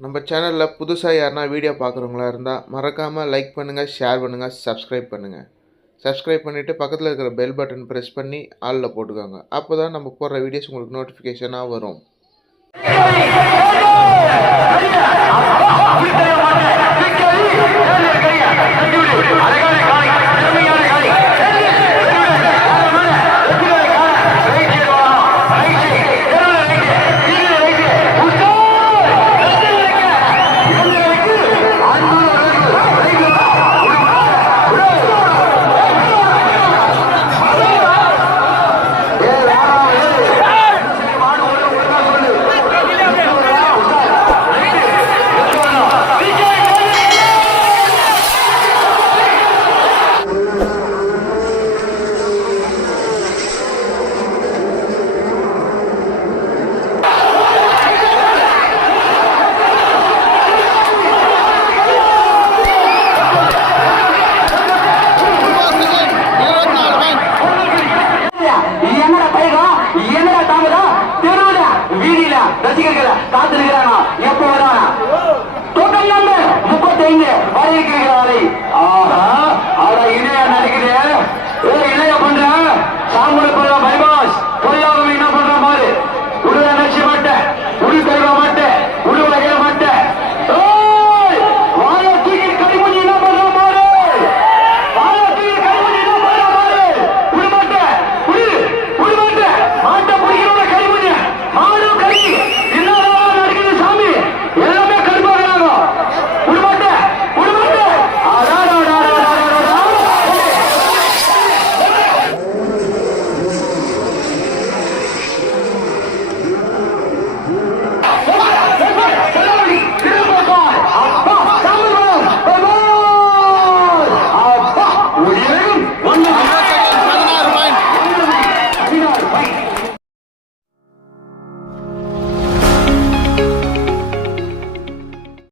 நம்ம சேனலில் புதுசாக யாருனா வீடியோ பார்க்குறவங்களா இருந்தால் மறக்காமல் லைக் பண்ணுங்கள் ஷேர் பண்ணுங்கள் சப்ஸ்கிரைப் பண்ணுங்கள் சப்ஸ்கிரைப் பண்ணிவிட்டு பக்கத்தில் இருக்கிற பெல் பட்டன் ப்ரெஸ் பண்ணி ஆளில் போட்டுக்கோங்க அப்போ தான் நம்ம போடுற வீடியோஸ் உங்களுக்கு நோட்டிஃபிகேஷனாக வரும் வீதியில ரசிகர்களை காத்திருக்கிறானா? எப்போ வரானா? டோட்டல் நம்பர் முப்பத்தி ஐந்து வரையிருக்கிறவரை